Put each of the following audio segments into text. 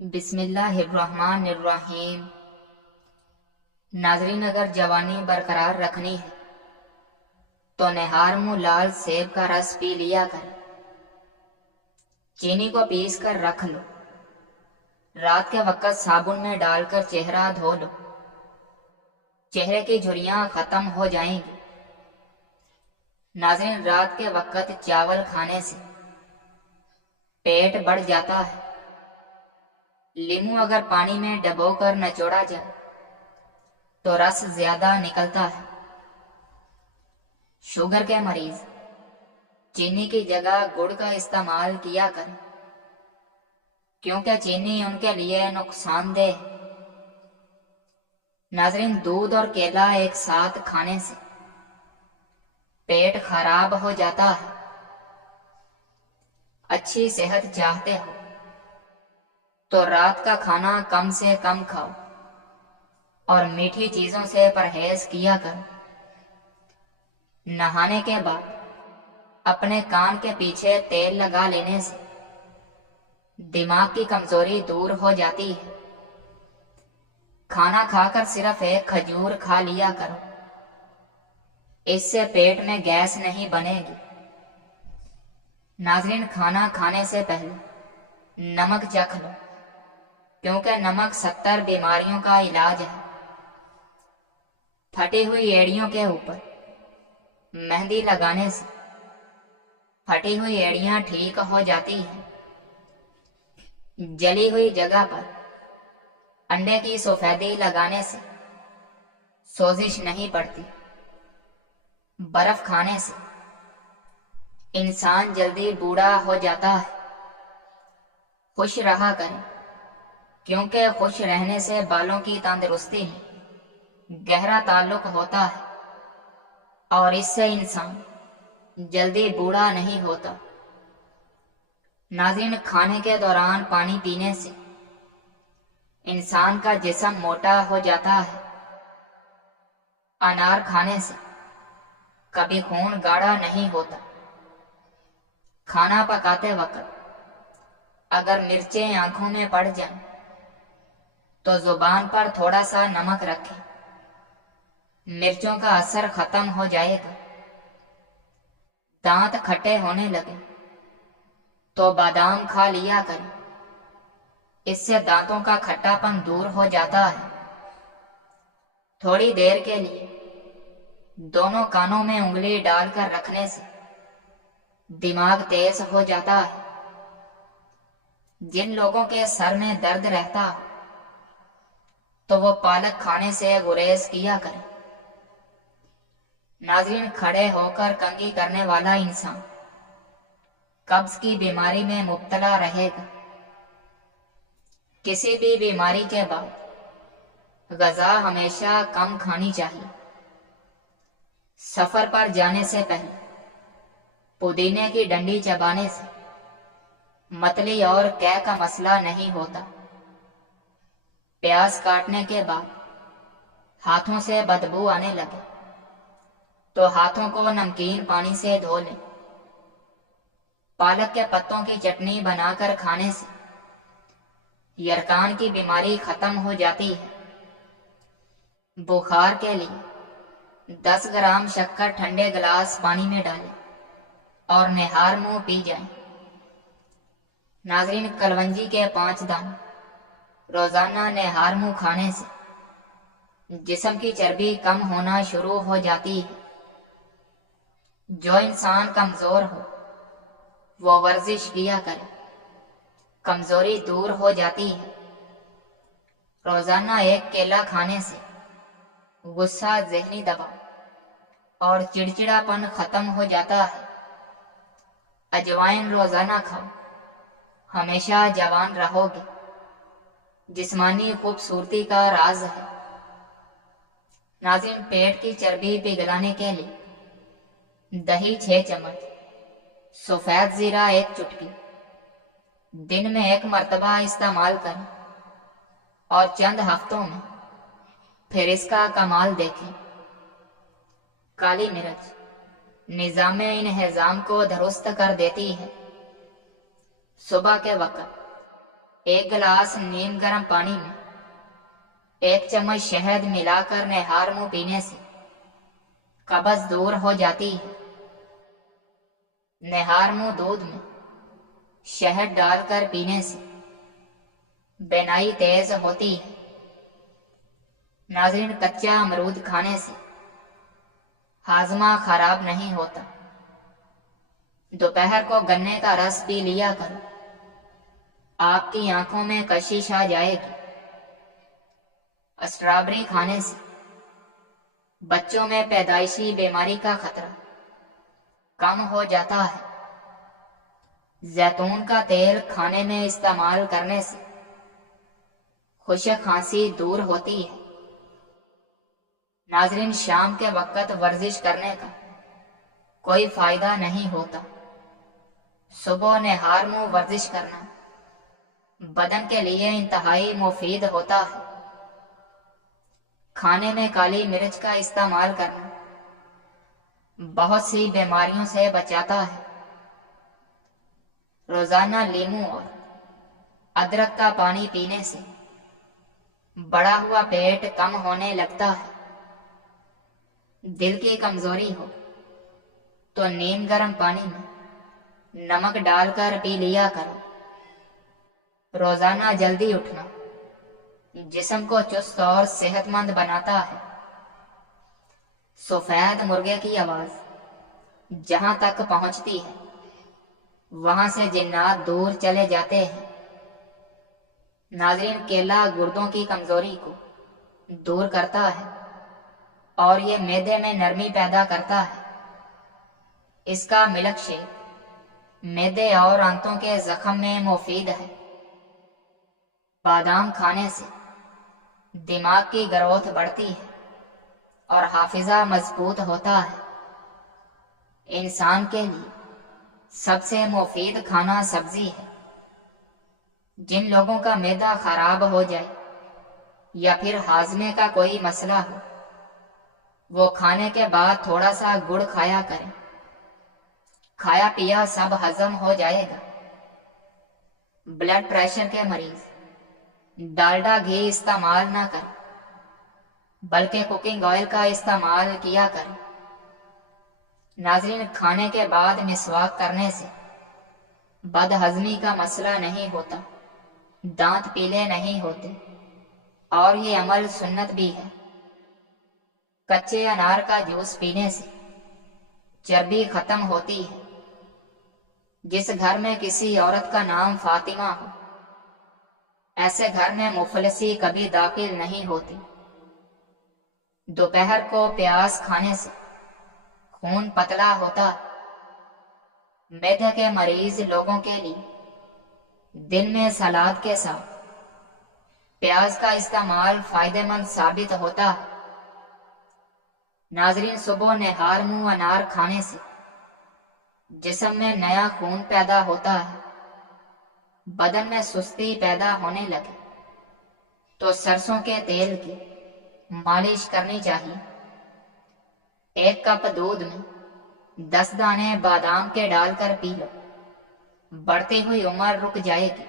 بسم اللہ الرحمن الرحیم۔ ناظرین، اگر جوانی برقرار رکھنی ہے تو نہار منہ لال سیب کا رس پی لیا کر، چینی کو پیس کر رکھ لو، رات کے وقت صابن میں ڈال کر چہرہ دھو لو، چہرے کی جھریاں ختم ہو جائیں گی۔ ناظرین، رات کے وقت چاول کھانے سے پیٹ بڑھ جاتا ہے۔ لیموں اگر پانی میں ڈبو کر نچوڑا جائے تو رس زیادہ نکلتا ہے۔ شوگر کے مریض چینی کی جگہ گڑ کا استعمال کیا کریں، کیونکہ چینی ان کے لیے نقصان دہ ہے۔ ناظرین، دودھ اور کیلا ایک ساتھ کھانے سے پیٹ خراب ہو جاتا ہے۔ اچھی صحت چاہتے ہو تو رات کا کھانا کم سے کم کھاؤ اور میٹھی چیزوں سے پرہیز کیا کرو۔ نہانے کے بعد اپنے کان کے پیچھے تیل لگا لینے سے دماغ کی کمزوری دور ہو جاتی ہے۔ کھانا کھا کر صرف ایک کھجور کھا لیا کرو، اس سے پیٹ میں گیس نہیں بنے گی۔ ناظرین، کھانا کھانے سے پہلے نمک چکھ لو، کیونکہ نمک 70 بیماریوں کا علاج ہے۔ پھٹی ہوئی ایڑیوں کے اوپر مہندی لگانے سے پھٹی ہوئی ایڑیاں ٹھیک ہو جاتی ہیں۔ جلی ہوئی جگہ پر انڈے کی سفیدی لگانے سے سوزش نہیں پڑتی۔ برف کھانے سے انسان جلدی بوڑھا ہو جاتا ہے۔ خوش رہا کریں، کیونکہ خوش رہنے سے بالوں کی تندرستی میں گہرا تعلق ہوتا ہے اور اس سے انسان جلدی بوڑھا نہیں ہوتا۔ ناظرین، کھانے کے دوران پانی پینے سے انسان کا جسم موٹا ہو جاتا ہے۔ انار کھانے سے کبھی خون گاڑھا نہیں ہوتا۔ کھانا پکاتے وقت اگر مرچیں آنکھوں میں پڑ جائیں تو زبان پر تھوڑا سا نمک رکھیں، مرچوں کا اثر ختم ہو جائے گا۔ دانت کھٹے ہونے لگے تو بادام کھا لیا کریں، اس سے دانتوں کا کھٹا پن دور ہو جاتا ہے۔ تھوڑی دیر کے لیے دونوں کانوں میں انگلی ڈال کر رکھنے سے دماغ تیز ہو جاتا ہے۔ جن لوگوں کے سر میں درد رہتا ہو تو وہ پالک کھانے سے گریز کیا کریں۔ ناظرین، کھڑے ہو کر کنگھی کرنے والا انسان قبض کی بیماری میں مبتلا رہے گا۔ کسی بھی بیماری کے بعد غذا ہمیشہ کم کھانی چاہیے۔ سفر پر جانے سے پہلے پودینے کی ڈنڈی چبانے سے متلی اور قے کا مسئلہ نہیں ہوتا۔ پیاز کاٹنے کے بعد ہاتھوں سے بدبو آنے لگے تو ہاتھوں کو نمکین پانی سے دھو لیں۔ پالک کے پتوں کی چٹنی بنا کر کھانے سے یرکان کی بیماری ختم ہو جاتی ہے۔ بخار کے لیے 10 گرام شکر ٹھنڈے گلاس پانی میں ڈالیں اور نہار منہ پی جائیں۔ ناظرین، کلونجی کے 5 دانے روزانہ نہار منہ کھانے سے جسم کی چربی کم ہونا شروع ہو جاتی ہے۔ جو انسان کمزور ہو وہ ورزش کیا کرے، کمزوری دور ہو جاتی ہے۔ روزانہ ایک کیلا کھانے سے غصہ، ذہنی دباؤ اور چڑچڑا پن ختم ہو جاتا ہے۔ اجوائن روزانہ کھاؤ، ہمیشہ جوان رہو گے۔ جسمانی خوبصورتی کا راز ہے۔ ناظرین، پیٹ کی چربی پگھلانے کے لیے دہی 6 چمچ، سفید زیرہ 1 چٹکی دن میں 1 مرتبہ استعمال کریں اور چند ہفتوں میں پھر اس کا کمال دیکھیں۔ کالی مرچ نظام انہضام کو درست کر دیتی ہے۔ صبح کے وقت ایک گلاس نیم گرم پانی میں 1 چمچ شہد ملا کر نہار منہ پینے سے قبض دور ہو جاتی ہے۔ نہار منہ دودھ میں شہد ڈال کر پینے سے بینائی تیز ہوتی ہے۔ ناظرین، کچا امرود کھانے سے ہاضمہ خراب نہیں ہوتا۔ دوپہر کو گنے کا رس پی لیا کرو، آپ کی آنکھوں میں کشش آ جائے گی۔ اسٹرابری کھانے سے بچوں میں پیدائشی بیماری کا خطرہ کم ہو جاتا ہے۔ زیتون کا تیل کھانے میں استعمال کرنے سے خشک کھانسی دور ہوتی ہے۔ ناظرین، شام کے وقت ورزش کرنے کا کوئی فائدہ نہیں ہوتا۔ صبح نہار منہ ورزش کرنا بدن کے لیے انتہائی مفید ہوتا ہے۔ کھانے میں کالی مرچ کا استعمال کرنا بہت سی بیماریوں سے بچاتا ہے۔ روزانہ لیموں اور ادرک کا پانی پینے سے بڑا ہوا پیٹ کم ہونے لگتا ہے۔ دل کی کمزوری ہو تو نیم گرم پانی میں نمک ڈال کر پی لیا کرو۔ روزانہ جلدی اٹھنا جسم کو چست اور صحت مند بناتا ہے۔ سفید مرغے کی آواز جہاں تک پہنچتی ہے وہاں سے جنات دور چلے جاتے ہیں۔ ناظرین، کیلا گردوں کی کمزوری کو دور کرتا ہے اور یہ معدے میں نرمی پیدا کرتا ہے۔ اس کا ملک شیک معدے اور آنتوں کے زخم میں مفید ہے۔ بادام کھانے سے دماغ کی گروتھ بڑھتی ہے اور حافظہ مضبوط ہوتا ہے۔ انسان کے لیے سب سے مفید کھانا سبزی ہے۔ جن لوگوں کا معدہ خراب ہو جائے یا پھر ہاضمے کا کوئی مسئلہ ہو، وہ کھانے کے بعد تھوڑا سا گڑ کھایا کریں۔ کھایا پیا سب ہضم ہو جائے گا۔ بلڈ پریشر کے مریض ڈالڈا گھی استعمال نہ کریں بلکہ کوکنگ آئل کا استعمال کیا کریں۔ ناظرین، کھانے کے بعد مسواک کرنے سے بد ہضمی کا مسئلہ نہیں ہوتا، دانت پیلے نہیں ہوتے اور یہ عمل سنت بھی ہے۔ کچے انار کا جوس پینے سے چربی ختم ہوتی ہے۔ جس گھر میں کسی عورت کا نام فاطمہ ہو، ایسے گھر میں مفلسی کبھی داخل نہیں ہوتی۔ دوپہر کو پیاز کھانے سے خون پتلا ہوتا ہے۔ معدے کے مریض لوگوں کے لیے دن میں سلاد کے ساتھ پیاز کا استعمال فائدہ مند ثابت ہوتا ہے۔ ناظرین، صبح نہار منہ انار کھانے سے جسم میں نیا خون پیدا ہوتا ہے۔ بدن میں سستی پیدا ہونے لگے تو سرسوں کے تیل کی مالش کرنی چاہیے۔ 1 کپ دودھ میں 10 دانے بادام کے ڈال کر پی لو، بڑھتی ہوئی عمر رک جائے گی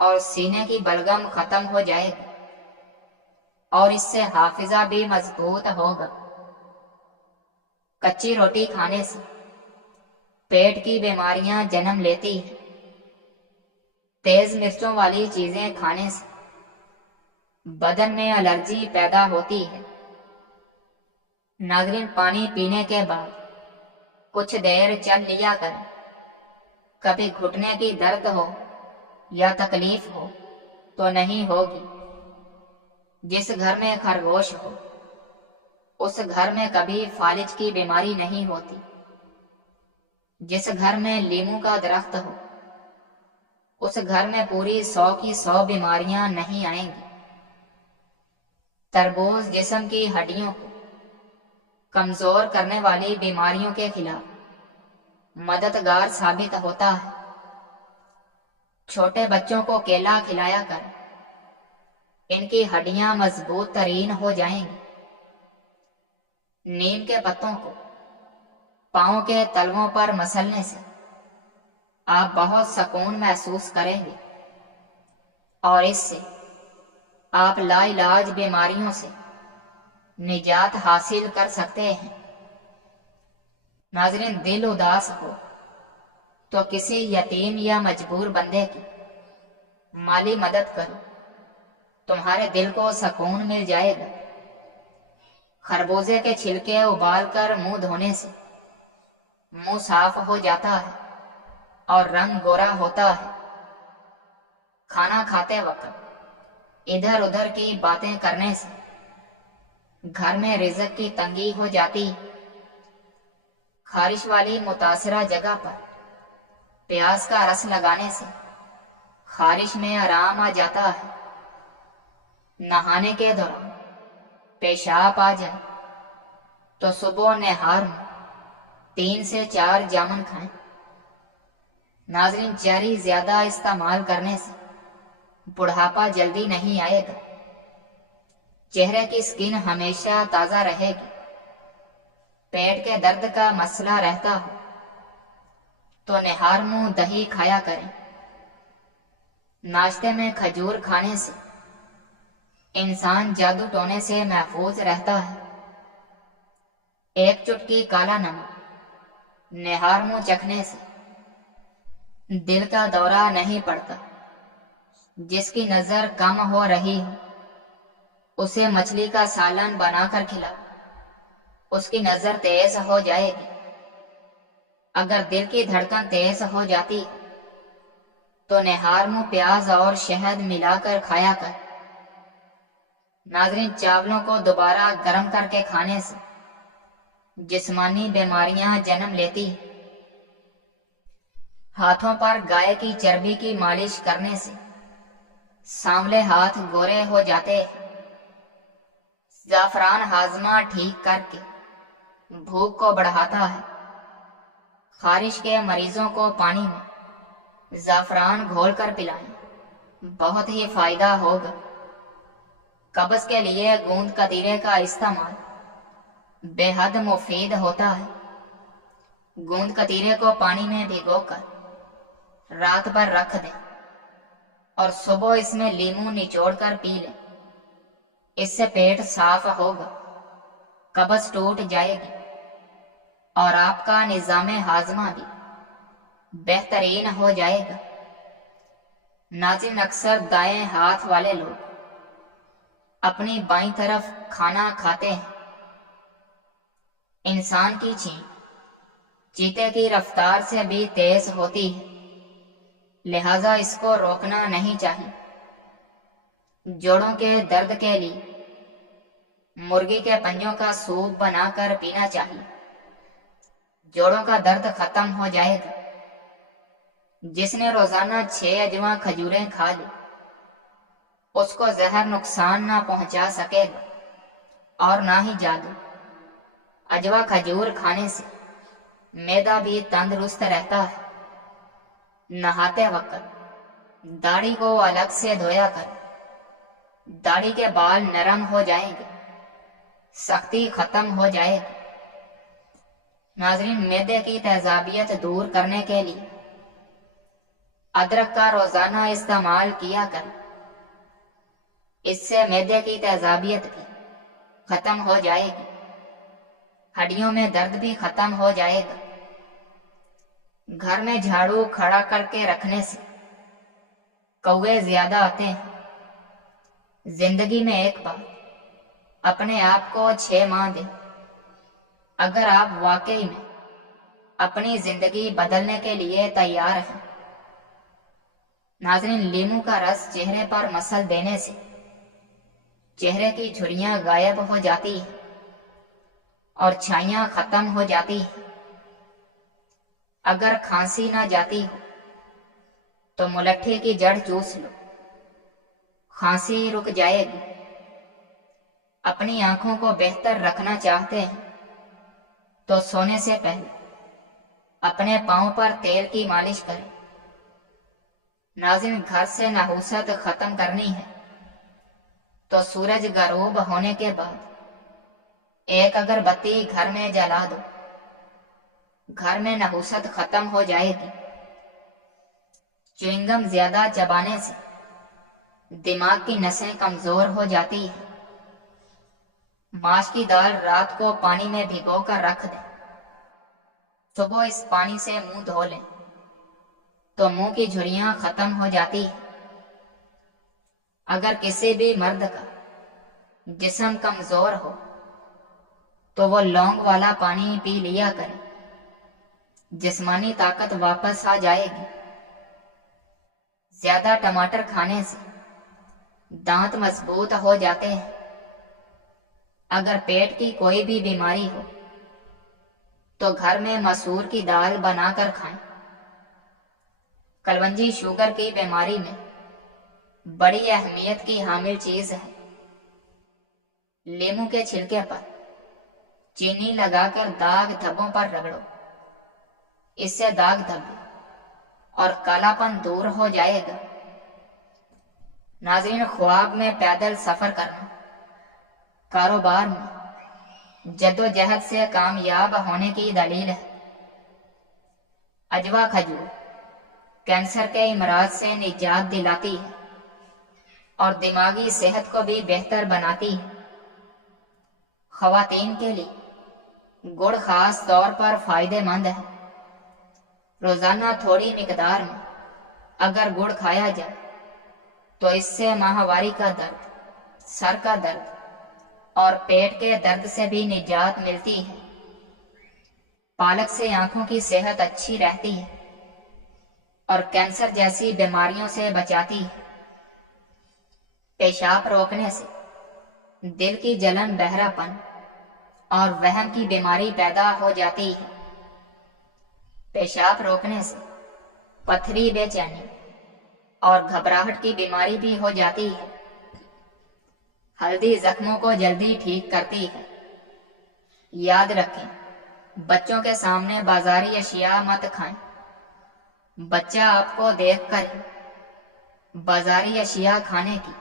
اور سینے کی بلغم ختم ہو جائے گی اور اس سے حافظہ بھی مضبوط ہوگا۔ کچی روٹی کھانے سے پیٹ کی بیماریاں جنم لیتی ہیں۔ تیز مرچوں والی چیزیں کھانے سے بدن میں الرجی پیدا ہوتی ہے۔ ناظرین، پانی پینے کے بعد کچھ دیر چل لیا کریں۔ کبھی گھٹنے کی درد ہو یا تکلیف ہو تو نہیں ہوگی۔ جس گھر میں خرگوش ہو اس گھر میں کبھی فالج کی بیماری نہیں ہوتی۔ جس گھر میں لیموں کا درخت ہو اس گھر میں پوری 100 کی 100 بیماریاں نہیں آئیں گی۔ تربوز جسم کی ہڈیوں کو کمزور کرنے والی بیماریوں کے خلاف مددگار ثابت ہوتا ہے۔ چھوٹے بچوں کو کیلا کھلایا کر ان کی ہڈیاں مضبوط ترین ہو جائیں گی۔ نیم کے پتوں کو پاؤں کے تلووں پر مسلنے سے آپ بہت سکون محسوس کریں گے۔ اور اس سے آپ لا علاج بیماریوں سے نجات حاصل کر سکتے ہیں۔ ناظرین، دل اداس ہو تو کسی یتیم یا مجبور بندے کی مالی مدد کرو، تمہارے دل کو سکون مل جائے گا۔ خربوزے کے چھلکے ابال کر منہ دھونے سے منہ صاف ہو جاتا ہے اور رنگ گورا ہوتا ہے۔ کھانا کھاتے وقت ادھر ادھر کی باتیں کرنے سے گھر میں رزق کی تنگی ہو جاتی۔ خارش والی متاثرہ جگہ پر پیاز کا رس لگانے سے خارش میں آرام آ جاتا ہے۔ نہانے کے دوران پیشاب آ جائے تو صبح نہار میں 3 سے 4 جامن کھائیں۔ ناظرین، چیری زیادہ استعمال کرنے سے بڑھاپا جلدی نہیں آئے گا، چہرے کی سکن ہمیشہ تازہ رہے گی۔ پیٹ کے درد کا مسئلہ رہتا ہو تو نہار منہ دہی کھایا کریں۔ ناشتے میں کھجور کھانے سے انسان جادو ٹونے سے محفوظ رہتا ہے۔ 1 چٹکی کالا نمک نہار منہ چکھنے سے دل کا دورہ نہیں پڑتا۔ جس کی نظر کم ہو رہی ہو اسے مچھلی کا سالن بنا کر کھلاؤ، اس کی نظر تیز ہو جائے گی۔ اگر دل کی دھڑکن تیز ہو جاتی تو نہار منہ پیاز اور شہد ملا کر کھایا کر۔ ناظرین، چاولوں کو دوبارہ گرم کر کے کھانے سے جسمانی بیماریاں جنم لیتی۔ ہاتھوں پر گائے کی چربی کی مالش کرنے سے سانولے ہاتھ گورے ہو جاتے ہیں۔ زعفران ہاضمہ ٹھیک کر کے بھوک کو بڑھاتا ہے۔ خارش کے مریضوں کو پانی میں زعفران گھول کر پلائیں، بہت ہی فائدہ ہوگا۔ قبض کے لیے گوند کتیرے کا استعمال بے حد مفید ہوتا ہے۔ گوند کتیرے کو پانی میں بھگو کر رات بھر رکھ دیں اور صبح اس میں لیموں نچوڑ کر پی لیں۔ اس سے پیٹ صاف ہوگا، قبض ٹوٹ جائے گی اور آپ کا نظام ہاضمہ بھی بہترین ہو جائے گا۔ ناظرین، اکثر دائیں ہاتھ والے لوگ اپنی بائیں طرف کھانا کھاتے ہیں۔ انسان کی چھینک چیتے کی رفتار سے بھی تیز ہوتی ہے، لہذا اس کو روکنا نہیں چاہیے۔ جوڑوں کے درد کے لیے مرغی کے پنجوں کا سوپ بنا کر پینا چاہیے، جوڑوں کا درد ختم ہو جائے گا۔ جس نے روزانہ 6 اجواں کھجوریں کھا لی اس کو زہر نقصان نہ پہنچا سکے گا اور نہ ہی جادو۔ اجوا کھجور کھانے سے معدہ بھی تندرست رہتا ہے۔ نہاتے وقت داڑھی کو الگ سے دھویا کر، داڑھی کے بال نرم ہو جائیں گے، سختی ختم ہو جائے گی۔ ناظرین، معدے کی تیزابیت دور کرنے کے لیے ادرک کا روزانہ استعمال کیا کریں، اس سے معدے کی تیزابیت بھی ختم ہو جائے گی، ہڈیوں میں درد بھی ختم ہو جائے گا۔ گھر میں جھاڑو کھڑا کر کے رکھنے سے کوے زیادہ آتے ہیں۔ زندگی میں ایک بار اپنے آپ کو 6 ماہ دیں۔ اگر آپ واقعی میں اپنی زندگی بدلنے کے لیے تیار ہیں۔ ناظرین، لیموں کا رس چہرے پر مسل دینے سے چہرے کی جھریاں غائب ہو جاتی ہیں اور چھائیاں ختم ہو جاتی ہیں۔ اگر کھانسی نہ جاتی ہو تو ملٹھی کی جڑ چوس لو، کھانسی رک جائے گی۔ اپنی آنکھوں کو بہتر رکھنا چاہتے ہیں تو سونے سے پہلے اپنے پاؤں پر تیل کی مالش کریں۔ ناظرین، گھر سے نحوست ختم کرنی ہے تو سورج غروب ہونے کے بعد ایک اگربتی گھر میں جلا دو، گھر میں نحوست ختم ہو جائے گی۔ چوئنگم زیادہ چبانے سے دماغ کی نسیں کمزور ہو جاتی ہیں۔ ماش کی دال رات کو پانی میں بھگو کر رکھ دیں، صبح اس پانی سے منہ دھو لیں تو منہ کی جھریاں ختم ہو جاتی ہیں۔ اگر کسی بھی مرد کا جسم کمزور ہو تو وہ لونگ والا پانی پی لیا کرے، جسمانی طاقت واپس آ جائے گی۔ زیادہ ٹماٹر کھانے سے دانت مضبوط ہو جاتے ہیں۔ اگر پیٹ کی کوئی بھی بیماری ہو تو گھر میں مسور کی دال بنا کر کھائیں۔ کلونجی شوگر کی بیماری میں بڑی اہمیت کی حامل چیز ہے۔ لیموں کے چھلکے پر چینی لگا کر داغ دھبوں پر رگڑو، اس سے داغ دھبے اور کالا پن دور ہو جائے گا۔ ناظرین، خواب میں پیدل سفر کرنا کاروبار میں جدوجہد سے کامیاب ہونے کی دلیل ہے۔ اجوا کھجور کینسر کے امراض سے نجات دلاتی ہے اور دماغی صحت کو بھی بہتر بناتی ہے۔ خواتین کے لیے گڑ خاص طور پر فائدہ مند ہے۔ روزانہ تھوڑی مقدار میں اگر گڑ کھایا جائے تو اس سے ماہواری کا درد، سر کا درد اور پیٹ کے درد سے بھی نجات ملتی ہے۔ پالک سے آنکھوں کی صحت اچھی رہتی ہے اور کینسر جیسی بیماریوں سے بچاتی ہے۔ پیشاب روکنے سے دل کی جلن، بہرا پن اور وہم کی بیماری پیدا ہو جاتی ہے۔ پیشاب روکنے سے پتھری، بے چینی اور گھبراہٹ کی بیماری بھی ہو جاتی ہے۔ ہلدی زخموں کو جلدی ٹھیک کرتی ہے۔ یاد رکھیں، بچوں کے سامنے بازاری اشیاء مت کھائیں۔ بچہ آپ کو دیکھ کر بازاری اشیاء کھانے کی